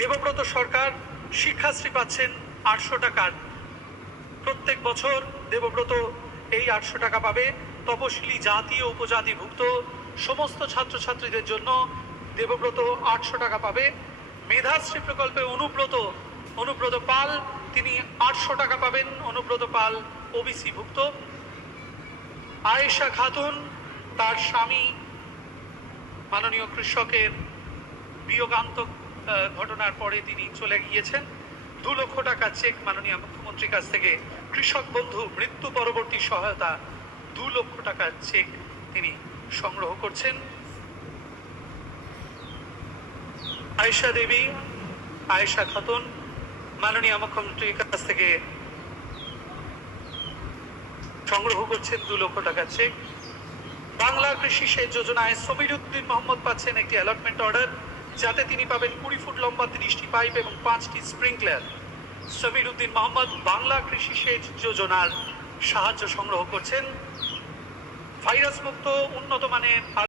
দেবব্রত সরকার শিক্ষাশ্রী পাচ্ছেন আটশো টাকার। প্রত্যেক বছর দেবব্রত এই আটশো টাকা পাবে। তপশিলি জাতি ও উপজাতিভুক্ত সমস্ত ছাত্রছাত্রীদের জন্য দেবব্রত আটশো টাকা পাবে। মেধাশ্রী প্রকল্পে অনুব্রত অনুব্রত পাল তিনি আটশো টাকা পাবেন। অনুব্রত পাল ওবিসি ভুক্ত। আয়েশা খাতুন তার স্বামী মাননীয় কৃষকের বিয়োগান্তক আহ, ঘটনার পরে তিনি চলে গিয়েছেন। দু লক্ষ টাকা চেক মাননীয় মুখ্যমন্ত্রীর কাছ থেকে। কৃষক বন্ধু, মৃত্যু পরবর্তী সহায়তা, দু লক্ষ টাকার চেক তিনি সংগ্রহ করছেন। আয়েশা দেবী, আয়েশা খাতুন, মাননীয় মুখ্যমন্ত্রীর কাছ থেকে সংগ্রহ করছেন দু লক্ষ টাকার চেক। বাংলা কৃষি সেচ যোজনায় সমীর উদ্দিন মোহাম্মদ পাচ্ছেন একটি অ্যালটমেন্ট অর্ডার যাতে তিনি পাবেন কুড়ি ফুট লম্বা তিরিশটি পাইপ এবং পাঁচটি স্প্রিংকলার। সমির উদ্দিন মোহাম্মদ বাংলা কৃষি সেচ যোজনার সাহায্য সংগ্রহ করছেন। ভাইরাস মুক্ত উন্নত মানের